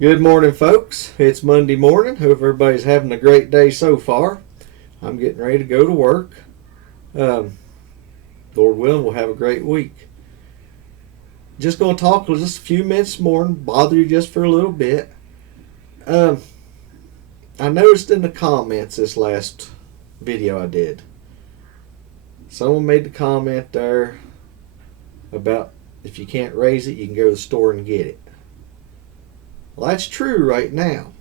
Good morning, folks. It's Monday morning. Hope everybody's having a great day so far. I'm getting ready to go to work. Um, Lord willing, we'll have a great week. Just going to talk for just a few minutes this morning, bother you just for a little bit. Um, I noticed in the comments this last video I did, someone made the comment there about if you can't raise it, you can go to the store and get it. Well, that's true right now.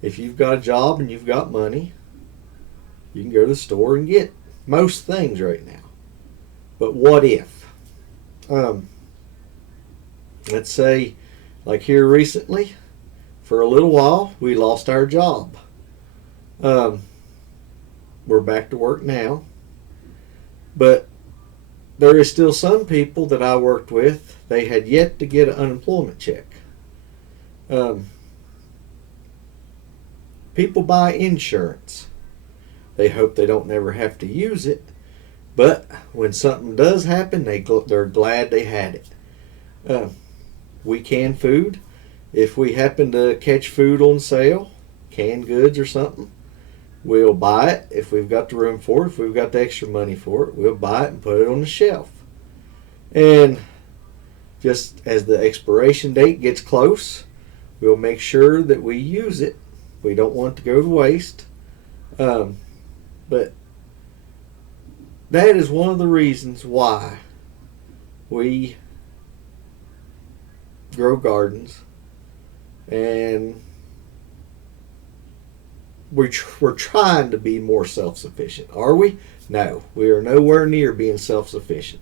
If you've got a job and you've got money, you can go to the store and get most things right now. But what if? Let's say, like here recently, for a little while, we lost our job. We're back to work now. But there is still some people that I worked with, they had yet to get an unemployment check. People buy insurance. They hope they don't never have to use it, but when something does happen, they're glad they had it. We can food. If we happen to catch food on sale, canned goods or something, we'll buy it if we've got the room for it. If we've got the extra money for it, we'll buy it and put it on the shelf. And just as the expiration date gets close, we'll make sure that we use it. We don't want it to go to waste. But that is one of the reasons why we grow gardens, and we're trying to be more self-sufficient. Are we? No, we are nowhere near being self-sufficient.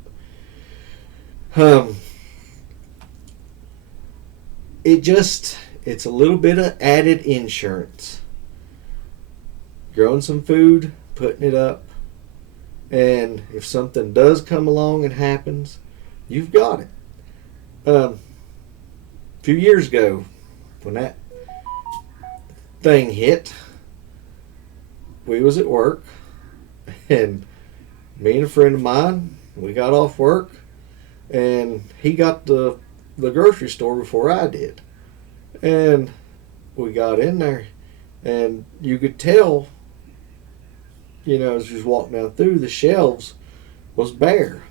It's a little bit of added insurance. Growing some food, putting it up, and if something does come along and happens, you've got it. A few years ago, when that thing hit, we was at work, and me and a friend of mine, we got off work, and he got the grocery store before I did. And we got in there, and you could tell, as you was walking down through, the shelves was bare.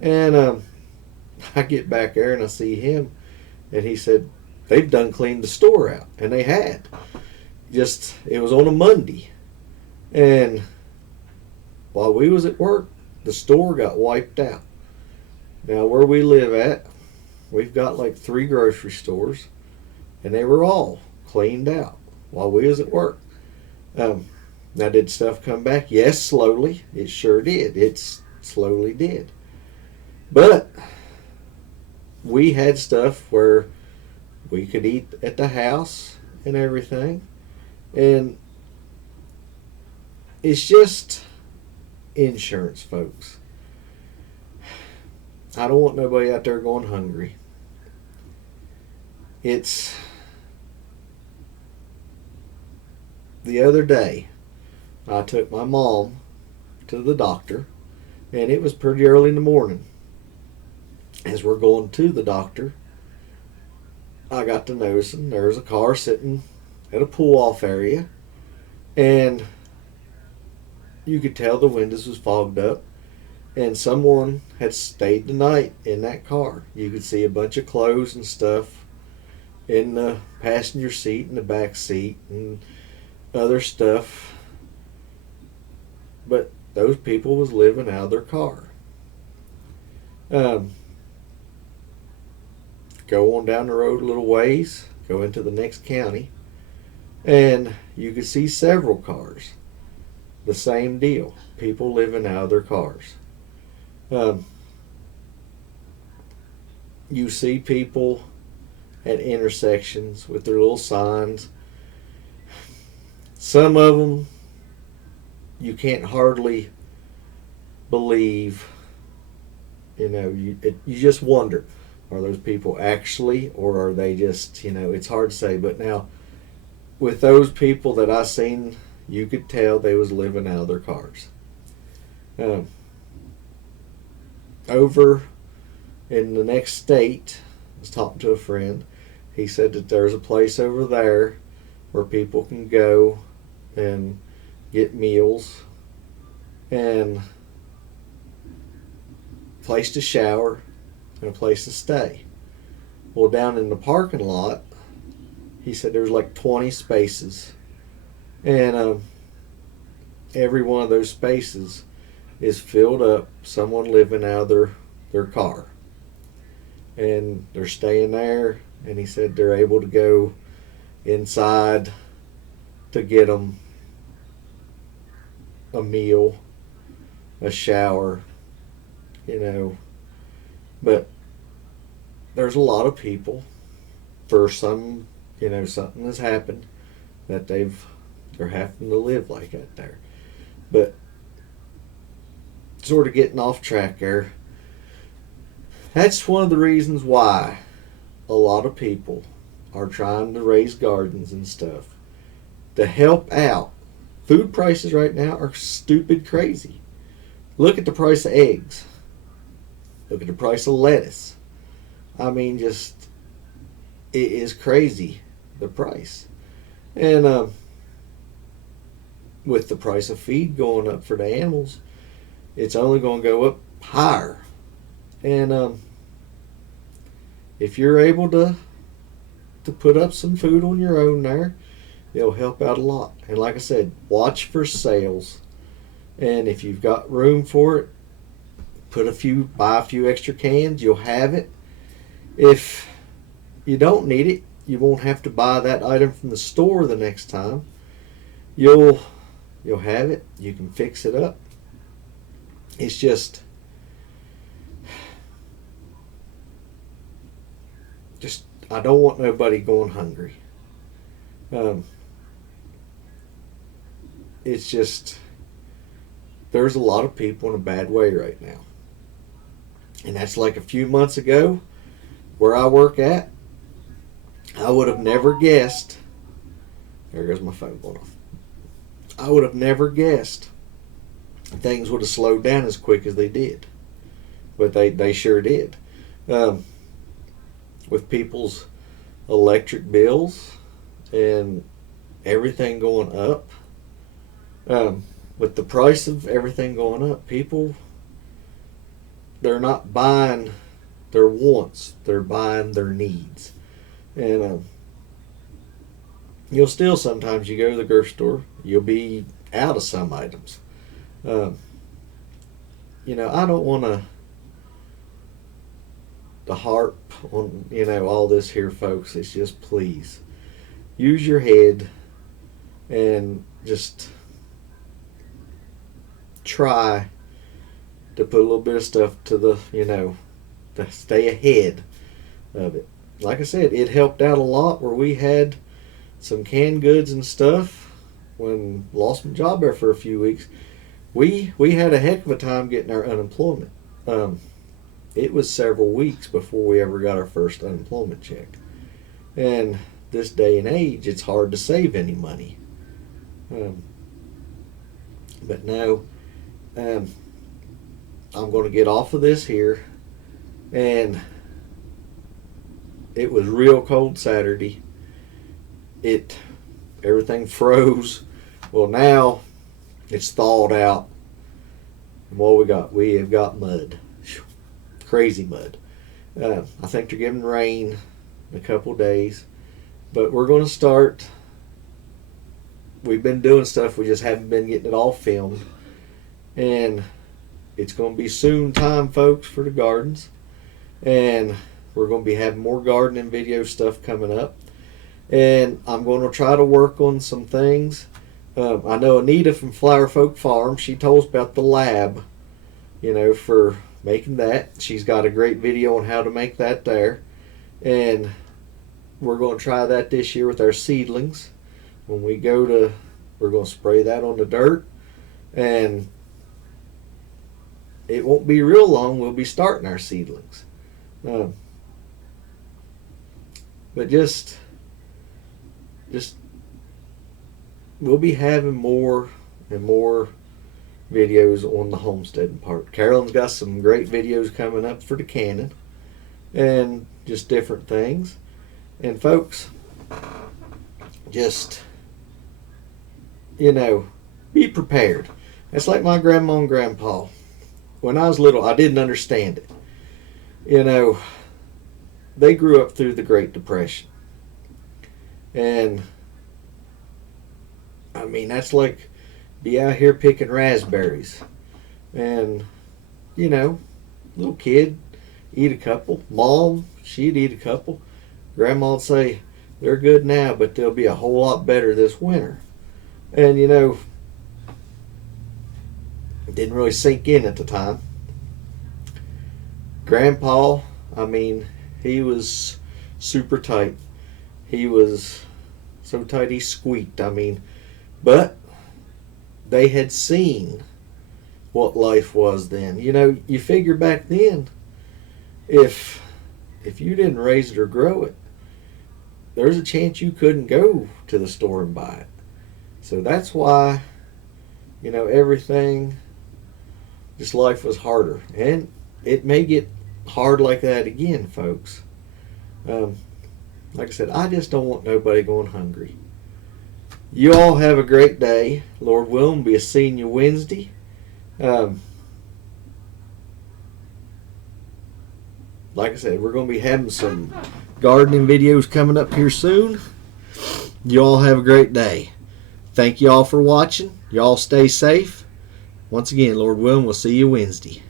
And I get back there and I see him, and he said, they've done cleaned the store out. And they had. It was on a Monday. And while we was at work, the store got wiped out. Now, where we live at, we've got like 3 grocery stores, and they were all cleaned out while we was at work. Now, did stuff come back? Yes, slowly. It sure did. It slowly did. But we had stuff where we could eat at the house and everything. And it's just insurance, folks. I don't want nobody out there going hungry. It's the other day, I took my mom to the doctor, and it was pretty early in the morning. As we're going to the doctor, I got to noticing there was a car sitting at a pull-off area, and you could tell the windows was fogged up, and someone had stayed the night in that car. You could see a bunch of clothes and stuff in the passenger seat and the back seat and other stuff. But those people was living out of their car. Go on down the road a little ways, go into the next county, and you could see several cars. The same deal. People living out of their cars. You see people at intersections with their little signs. Some of them you can't hardly believe. You just wonder, are those people actually, or are they just, it's hard to say. But now, with those people that I seen, you could tell they was living out of their cars. Over in the next state, I was talking to a friend, he said that there's a place over there where people can go and get meals and a place to shower and a place to stay. Well, down in the parking lot, he said there's like 20 spaces, and every one of those spaces is filled up, someone living out of their car, and they're staying there. And he said they're able to go inside to get them a meal, a shower, but there's a lot of people, for some, something has happened that they're having to live like that there. But sort of getting off track there, that's one of the reasons why a lot of people are trying to raise gardens and stuff to help out. Food prices right now are stupid crazy. Look at the price of eggs. Look at the price of lettuce. I mean, just, it is crazy, the price. And with the price of feed going up for the animals, it's only going to go up higher. And if you're able to put up some food on your own there, it'll help out a lot. And like I said, watch for sales. And if you've got room for it, buy a few extra cans. You'll have it. If you don't need it, you won't have to buy that item from the store the next time. You'll have it. You can fix it up. It's just I don't want nobody going hungry. It's just, there's a lot of people in a bad way right now. And that's like a few months ago, where I work at, I would have never guessed. There goes my phone going off. I would have never guessed things would have slowed down as quick as they did. But they sure did. With people's electric bills and everything going up, with the price of everything going up, people, they're not buying their wants, they're buying their needs. And you'll still, sometimes you go to the grocery store, you'll be out of some items. I don't want to harp on all this here, folks. It's just, please use your head and just try to put a little bit of stuff to the to stay ahead of it. Like I said, it helped out a lot where we had some canned goods and stuff. When I lost my job there for a few weeks, we had a heck of a time getting our unemployment. It was several weeks before we ever got our first unemployment check. And this day and age, it's hard to save any money. But no, I'm going to get off of this here. And it was real cold Saturday. Everything froze. Well, now it's thawed out. And what we got? We have got mud. Crazy mud. I think they're giving rain in a couple days. But we're going to start. We've been doing stuff, we just haven't been getting it all filmed. And it's going to be soon time, folks, for the gardens. And we're going to be having more gardening video stuff coming up. And I'm going to try to work on some things. I know Anita from Flower Folk Farm, she told us about the lab, for making that. She's got a great video on how to make that there. And we're going to try that this year with our seedlings. When we we're going to spray that on the dirt. And it won't be real long, we'll be starting our seedlings. But just we'll be having more and more videos on the homesteading part. Carolyn's got some great videos coming up for the Canon and just different things. And folks, just, you know, be prepared. It's like my grandma and grandpa. When I was little, I didn't understand it. You know, they grew up through the Great Depression. And, I mean, that's like be out here picking raspberries. And, you know, little kid, eat a couple. Mom, she'd eat a couple. Grandma'd say, they're good now, but they'll be a whole lot better this winter. And, you know, it didn't really sink in at the time. Grandpa, I mean, he was super tight. He was so tight he squeaked. I mean, but they had seen what life was then. You know, you figure back then, if you didn't raise it or grow it, there's a chance you couldn't go to the store and buy it. So that's why, you know, everything, just life was harder. And it may get hard like that again, folks. Like I said, I just don't want nobody going hungry. You all have a great day. Lord willing, we'll be seeing you Wednesday. Like I said, we're going to be having some gardening videos coming up here soon. You all have a great day. Thank you all for watching. You all stay safe. Once again, Lord willing, we'll see you Wednesday.